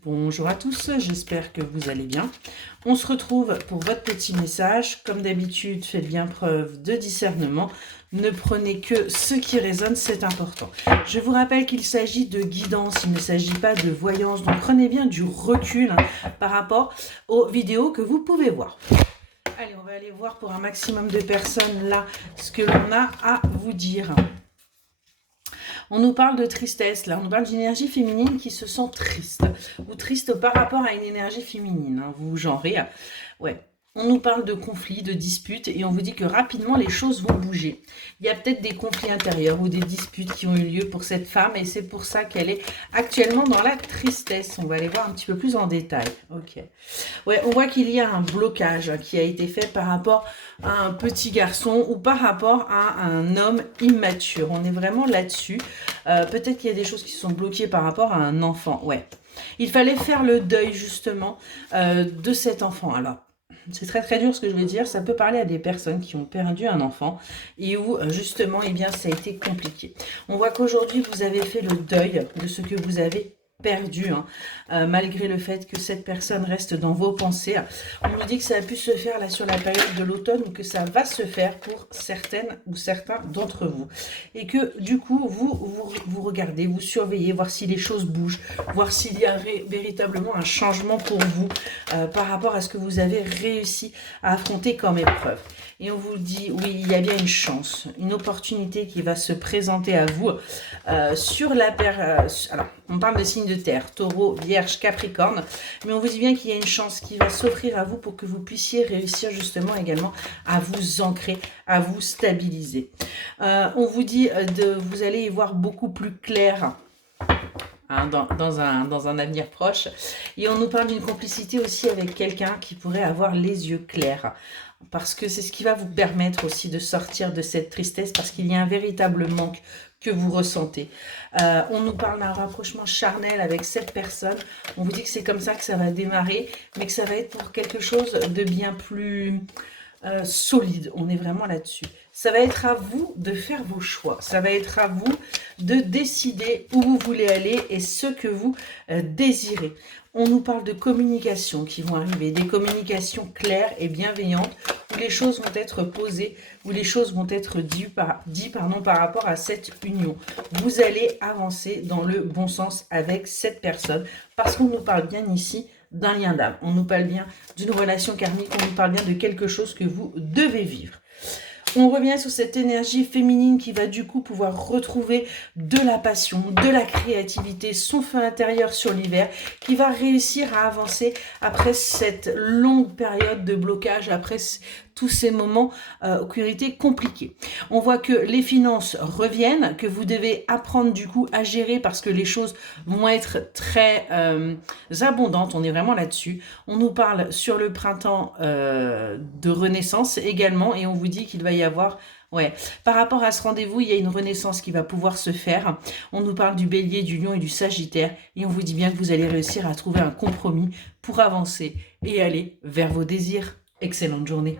Bonjour à tous, j'espère que vous allez bien. On se retrouve pour votre petit message. Comme d'habitude, faites bien preuve de discernement. Ne prenez que ce qui résonne, c'est important. Je vous rappelle qu'il s'agit de guidance, il ne s'agit pas de voyance. Donc prenez bien du recul par rapport aux vidéos que vous pouvez voir. Allez, on va aller voir pour un maximum de personnes là ce que l'on a à vous dire. On nous parle de tristesse, là, on nous parle d'une énergie féminine qui se sent triste, ou triste par rapport à une énergie féminine, hein, vous genrez, ouais. On nous parle de conflits, de disputes, et on vous dit que rapidement les choses vont bouger. Il y a peut-être des conflits intérieurs ou des disputes qui ont eu lieu pour cette femme, et c'est pour ça qu'elle est actuellement dans la tristesse. On va aller voir un petit peu plus en détail. Ok. Ouais, on voit qu'il y a un blocage qui a été fait par rapport à un petit garçon ou par rapport à un homme immature. On est vraiment là-dessus. Peut-être qu'il y a des choses qui sont bloquées par rapport à un enfant. Ouais. Il fallait faire le deuil justement de cet enfant. Alors, c'est très très dur ce que je vais dire, ça peut parler à des personnes qui ont perdu un enfant et où justement, eh bien, ça a été compliqué. On voit qu'aujourd'hui, vous avez fait le deuil de ce que vous avez perdu, hein, malgré le fait que cette personne reste dans vos pensées. On nous dit que ça a pu se faire là sur la période de l'automne ou que ça va se faire pour certaines ou certains d'entre vous. Et que du coup, vous regardez, vous surveillez, voir si les choses bougent, voir s'il y a véritablement un changement pour vous par rapport à ce que vous avez réussi à affronter comme épreuve. Et on vous dit, oui, il y a bien une chance, une opportunité qui va se présenter à vous sur la période. Alors, on parle de signes de terre, taureau, vierge, capricorne, mais on vous dit bien qu'il y a une chance qui va s'offrir à vous pour que vous puissiez réussir justement également à vous ancrer, à vous stabiliser. On vous dit vous allez y voir beaucoup plus clair. Hein, dans un avenir proche. Et on nous parle d'une complicité aussi avec quelqu'un qui pourrait avoir les yeux clairs. Parce que c'est ce qui va vous permettre aussi de sortir de cette tristesse, parce qu'il y a un véritable manque que vous ressentez. On nous parle d'un rapprochement charnel avec cette personne. On vous dit que c'est comme ça que ça va démarrer, mais que ça va être pour quelque chose de bien plus solide. On est vraiment là-dessus. Ça va être à vous de faire vos choix. Ça va être à vous de décider où vous voulez aller et ce que vous désirez. On nous parle de communications qui vont arriver, des communications claires et bienveillantes où les choses vont être posées, où les choses vont être dites par rapport à cette union. Vous allez avancer dans le bon sens avec cette personne parce qu'on nous parle bien ici d'un lien d'âme. On nous parle bien d'une relation karmique, on nous parle bien de quelque chose que vous devez vivre. On revient sur cette énergie féminine qui va du coup pouvoir retrouver de la passion, de la créativité, son feu intérieur sur l'hiver, qui va réussir à avancer après cette longue période de blocage, après tous ces moments qui ont été compliqués. On voit que les finances reviennent, que vous devez apprendre du coup à gérer parce que les choses vont être très abondantes. On est vraiment là-dessus. On nous parle sur le printemps de renaissance également et on vous dit qu'il va y avoir... Ouais, par rapport à ce rendez-vous, il y a une renaissance qui va pouvoir se faire. On nous parle du bélier, du lion et du sagittaire et on vous dit bien que vous allez réussir à trouver un compromis pour avancer et aller vers vos désirs. Excellente journée.